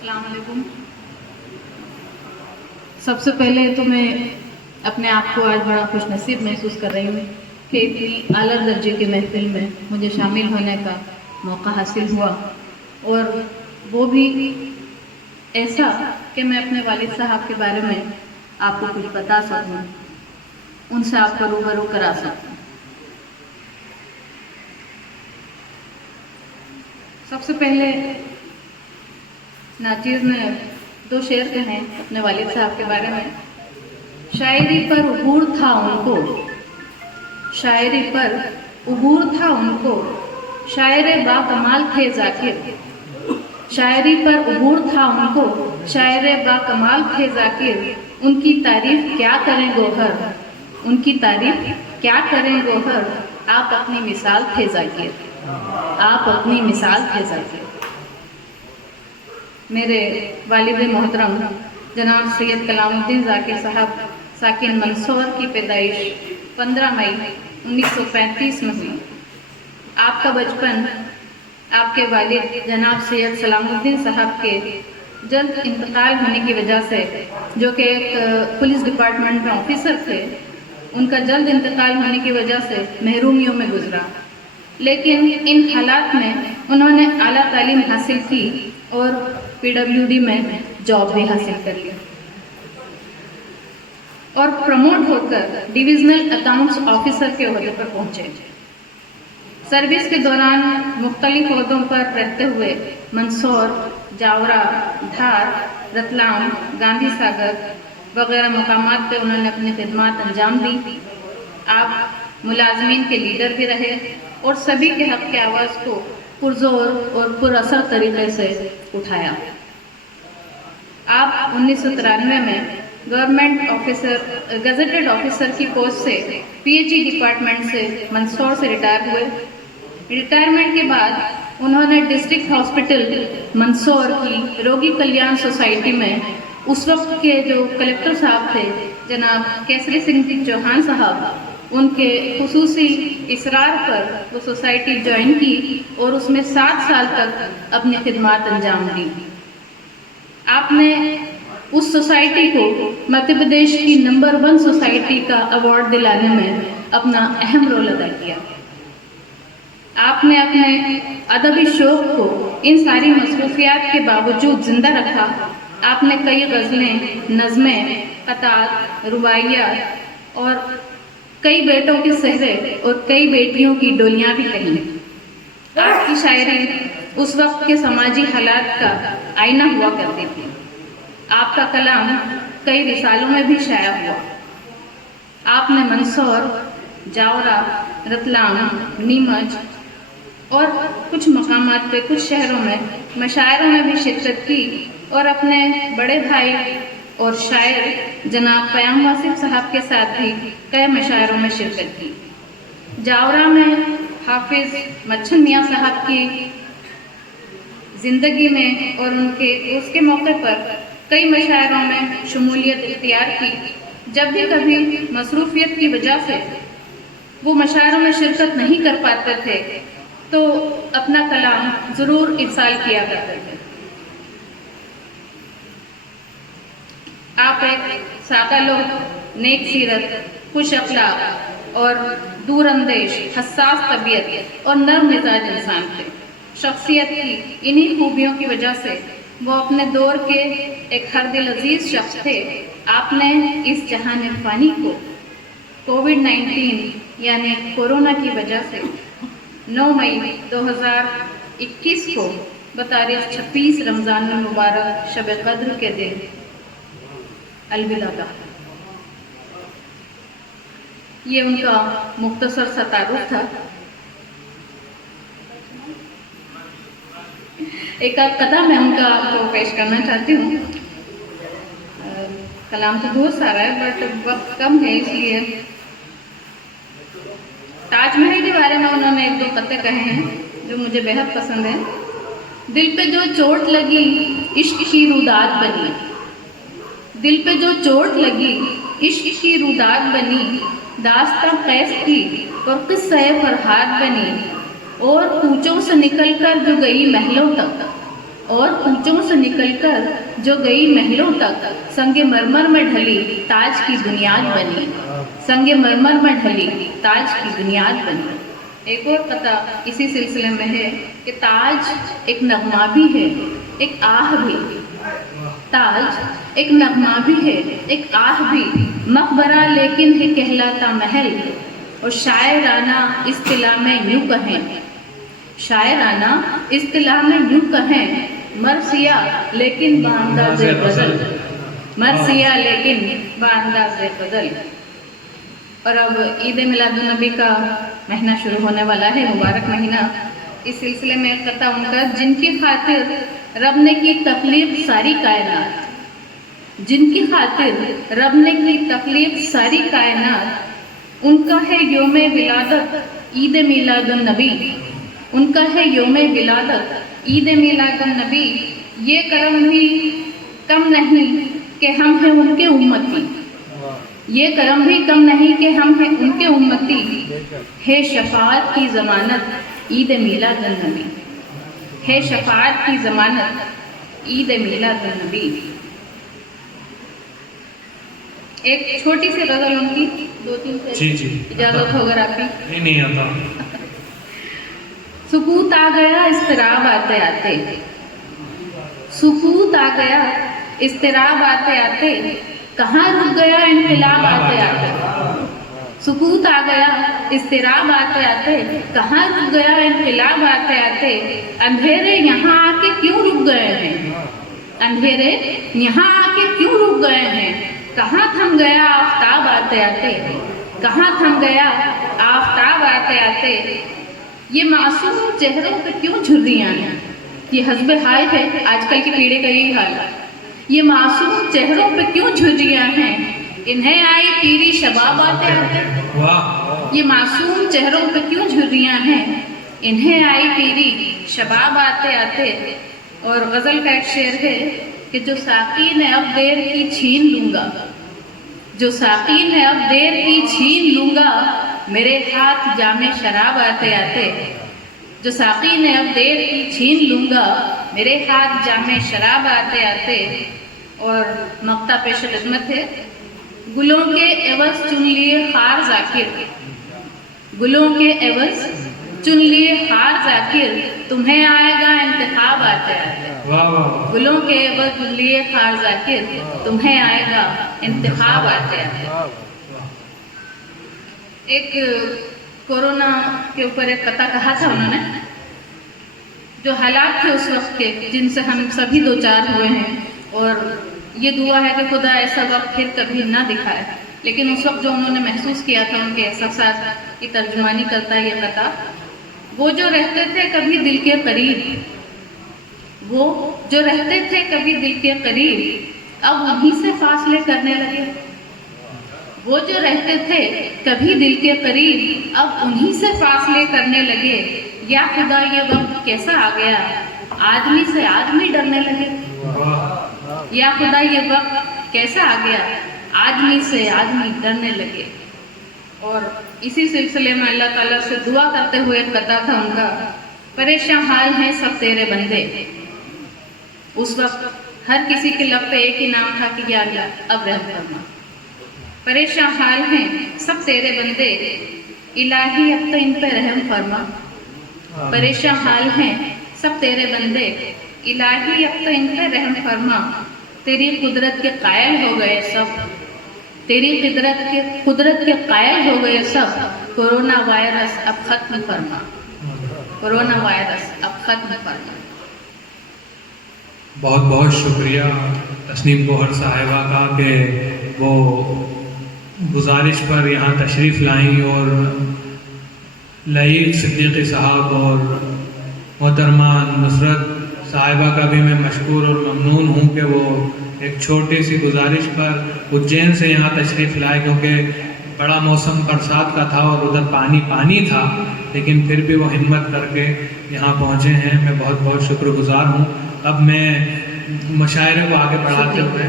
السلام علیکم. سب سے پہلے تو میں اپنے آپ کو آج بڑا خوش نصیب محسوس کر رہی ہوں کہ اتنی اعلیٰ درجے کی محفل میں مجھے شامل ہونے کا موقع حاصل ہوا، اور وہ بھی ایسا کہ میں اپنے والد صاحب کے بارے میں آپ کو کچھ بتا سکوں، ان سے آپ کو روبرو کرا سکوں. سب سے پہلے ناچیز نے 2 شعر کہے اپنے والد صاحب کے بارے میں. شاعری پر عبور تھا ان کو، شاعری پر عبور تھا ان کو، شاعر با کمال تھے ذاکر. شاعری پر عبور تھا ان کو، شاعر با کمال تھے ذاکر. ان کی تعریف کیا کریں گوہر، ان کی تعریف کیا کریں گوہر. آپ اپنی مثال تھے ذاکر، آپ اپنی مثال تھے ذاکر. میرے والد محترم جناب سید کلام الدین ذاکر صاحب ساکن منصور کی پیدائش 15 مئی 1935 میں ہوئی. آپ کا بچپن آپ کے والد جناب سید سلام الدین صاحب کے جلد انتقال ہونے کی وجہ سے، جو کہ ایک پولیس ڈپارٹمنٹ میں آفیسر تھے، ان کا جلد انتقال ہونے کی وجہ سے محرومیوں میں گزرا. لیکن ان حالات میں انہوں نے اعلیٰ تعلیم حاصل کی اور PWD میں جاب بھی حاصل کر لی اور پروموٹ ہو کر ڈویژنل اکاؤنٹس آفیسر کے عہدے پر پہنچے. سروس کے دوران مختلف عہدوں پر رہتے ہوئے منصور، جاورا، دھار، رتلام، گاندھی ساگر وغیرہ مقامات پہ انہوں نے اپنی خدمات انجام دی. آپ ملازمین کے لیڈر بھی رہے اور سبھی کے حق کی آواز کو پرزور اور پر اثر طریقے سے اٹھایا. آپ 1993 میں گورنمنٹ آفیسر گزٹڈ آفیسر کی پوسٹ سے PHE ڈپارٹمنٹ سے منصور سے ریٹائر ہوئے. ریٹائرمنٹ کے بعد انہوں نے ڈسٹرکٹ ہاسپٹل منصور کی روگی کلیان سوسائٹی میں اس وقت کے جو کلیکٹر صاحب تھے جناب کیسری سنگھ چوہان صاحب، ان کے خصوصی اصرار پر وہ سوسائٹی جوائن کی اور اس میں 7 سال تک اپنی خدمات انجام دی. آپ نے اس سوسائٹی کو مدھیہ پردیش کی نمبر 1 سوسائٹی کا ایوارڈ دلانے میں اپنا اہم رول ادا کیا. آپ نے اپنے ادبی شوق کو ان ساری مصروفیات کے باوجود زندہ رکھا. آپ نے کئی غزلیں، نظمیں، قطعات، رباعیات اور کئی بیٹوں کے سہرے اور کئی بیٹیوں کی ڈولیاں بھی کہیں. آپ کی شاعری اس وقت کے سماجی حالات کا آئینہ ہوا کرتی تھی. آپ کا کلام کئی رسالوں میں بھی شائع ہوا. آپ نے منصور، جاورا، رتلام، نیمچ اور کچھ مقامات پہ کچھ شہروں میں مشاعروں میں بھی شرکت کی اور اپنے بڑے بھائی اور شاعر جناب پیام واصف صاحب کے ساتھ بھی کئی مشاعروں میں شرکت کی. جاورا میں حافظ مچھن میاں صاحب کی زندگی میں اور اس کے موقع پر کئی مشاعروں میں شمولیت اختیار کی. جب بھی کبھی مصروفیت کی وجہ سے وہ مشاعروں میں شرکت نہیں کر پاتے تھے تو اپنا کلام ضرور ارسال کیا کرتے تھے. آپ ایک سادہ لوگ، نیک سیرت، خوش اخلاق اور دور اندیش، حساس طبیعت اور نرم مزاج انسان تھے. شخصیت کی انہی خوبیوں کی وجہ سے وہ اپنے دور کے ایک ہر دل عزیز شخص تھے. آپ نے اس جہان فانی کو کووڈ-19 یعنی کورونا کی وجہ سے 9 مئی 2021 کو بتاریخ 26 رمضان المبارک شب قدر کے دن الوداع کہا. یہ ان کا مختصر سا تعارف تھا. ایک آدھ قطعہ میں ان کا آپ کو پیش کرنا چاہتی ہوں. کلام تو بہت سارا ہے بٹ وقت کم ہے، اس لیے تاج محل کے بارے میں انہوں نے 1-2 قطعے کہے ہیں جو مجھے بہت پسند ہیں. دل پہ جو چوٹ لگی عشق کی روداد بنی، دل پہ جو چوٹ لگی عشق کی روداد بنی، داستاں قیس کی اور قصہ فرحاد بنی، اور کوچوں سے نکل کر جو گئی محلوں تک، اور اونچوں سے نکل کر جو گئی محلوں تک، سنگ مرمر میں ڈھلی تاج کی بنیاد بنی، سنگ مرمر میں ڈھلی تاج کی بنیاد بنی۔ ایک اور قطعہ اسی سلسلے میں ہے کہ تاج ایک نغمہ بھی ہے، ایک آہ بھی، تاج ایک نغمہ بھی ہے، ایک آہ بھی، مقبرہ لیکن ہے کہلاتا محل، اور شاعرانہ اصطلاح میں یوں کہیں، شاعرانہ اصطلاح میں یوں کہیں، مرثیہ لیکن بانداز غزل، مرثیہ لیکن بانداز غزل۔ اور اب عید میلاد النبی کا مہینہ شروع ہونے والا ہے، مبارک مہینہ۔ اس سلسلے میں ایک قطعہ ان کا، جن کی خاطر رب نے کی تخلیق ساری کائنات، جن کی خاطر رب نے کی تخلیق ساری کائنات، ان کا ہے یوم ولادت عید میلاد النبی، ان کا ہے یوم ولادت عید میلاد النبی، یہ کرم بھی کم نہیں کہ ہم ہیں ان کے امتی، یہ کرم بھی کم نہیں کہ ہم ہیں ان کے امتی، ہے شفاعت کی ضمانت عید میلاد النبی، ہے شفاعت کی ضمانت عید میلاد النبی۔ ایک چھوٹی سی غزل ان کی، 2-3 سے اجازت ہو اگر آپ کی؟ نہیں آتا۔ سکوت آ گیا اضطراب آتے آتے، سکوت آ گیا اضطراب آتے آتے، کہاں رک گیا انقلاب آتے آتے، سکوت آ گیا اضطراب آتے آتے، کہاں رک گیا انقلاب آتے آتے، اندھیرے یہاں آ کے کیوں رک گئے ہیں، اندھیرے یہاں آ کے کیوں رک گئے ہیں، کہاں تھم گیا آفتاب آتے آتے، کہاں تھم گیا آفتاب آتے آتے، یہ معصوم چہروں پہ کیوں جھریاں ہیں، یہ حسب حال ہے آج کل کی پیڑھی کا یہی حال ہے، یہ معصوم چہروں پہ کیوں جھریاں ہیں، انہیں آئی پیری شباب آتے آتے، یہ معصوم چہروں پہ کیوں جھریاں ہیں، انہیں آئی پیری شباب آتے آتے۔ اور غزل کا ایک شعر ہے کہ جو ساقی نے اب دیر کی چھین لوں گا، جو ساقی نے اب دیر کی چھین لوں گا، میرے ہاتھ جام شراب آتے آتے، جو ساقی نے اب دیر کی چھین لوں گا، میرے ہاتھ جام شراب آتے آتے۔ اور مقطع پیش خدمت ہے، گلوں کے عوض چن لیے خار ذاکر، گلوں کے عوض چن لیے خار ذاکر، تمہیں آئے گا انتخاب آتے آتے، گلوں کے عوض چن لیے خار ذاکر، تمہیں آئے گا انتخاب آتے آتے۔ ایک کورونا کے اوپر ایک قطعہ کہا تھا انہوں نے، جو حالات تھے اس وقت کے جن سے ہم سبھی دو چار ہوئے ہیں، اور یہ دعا ہے کہ خدا ایسا وقت پھر کبھی نہ دکھائے، لیکن اس وقت جو انہوں نے محسوس کیا تھا ان کے احساسات کی ترجمانی کرتا ہے یہ قطعہ، وہ جو رہتے تھے کبھی دل کے قریب، وہ جو رہتے تھے کبھی دل کے قریب، اب انہیں سے فاصلے کرنے لگے، وہ جو رہتے تھے کبھی دل کے قریب، اب انہیں سے فاصلے کرنے لگے، یا خدا یہ وقت کیسا آ گیا، آدمی سے آدمی ڈرنے لگے، یا خدا یہ وقت کیسا آ گیا، آدمی سے آدمی ڈرنے لگے۔ اور اسی سلسلے میں اللہ تعالیٰ سے دعا کرتے ہوئے ایک قطعہ تھا ان کا، پریشان حال ہیں سب تیرے بندے، اس وقت ہر کسی کے لب پہ ایک ہی نام تھا کہ یا اللہ اب رحم فرما، پریشان حال ہیں سب تیرے بندے، الہی اب تو ان پہ رحم فرما، پریشان حال ہیں سب تیرے بندے، الہی اب تو ان پہ رحم فرما، تیری قدرت کے قائل ہو گئے سب، تیری قدرت کے قائل ہو گئے سب، کورونا وائرس اب ختم فرما، کورونا وائرس اب ختم فرما۔ بہت بہت شکریہ تسنیم گوہر صاحبہ کا کہ وہ گزارش پر یہاں تشریف لائیں، اور لعید صدیقی صاحب اور محترمہ نصرت صاحبہ کا بھی میں مشکور اور ممنون ہوں کہ وہ ایک چھوٹی سی گزارش پر اجین سے یہاں تشریف لائے، کیونکہ بڑا موسم برسات کا تھا اور ادھر پانی تھا، لیکن پھر بھی وہ ہمت کر کے یہاں پہنچے ہیں، میں بہت بہت شکر گزار ہوں۔ اب میں مشاعرے کو آگے بڑھاتے ہوئے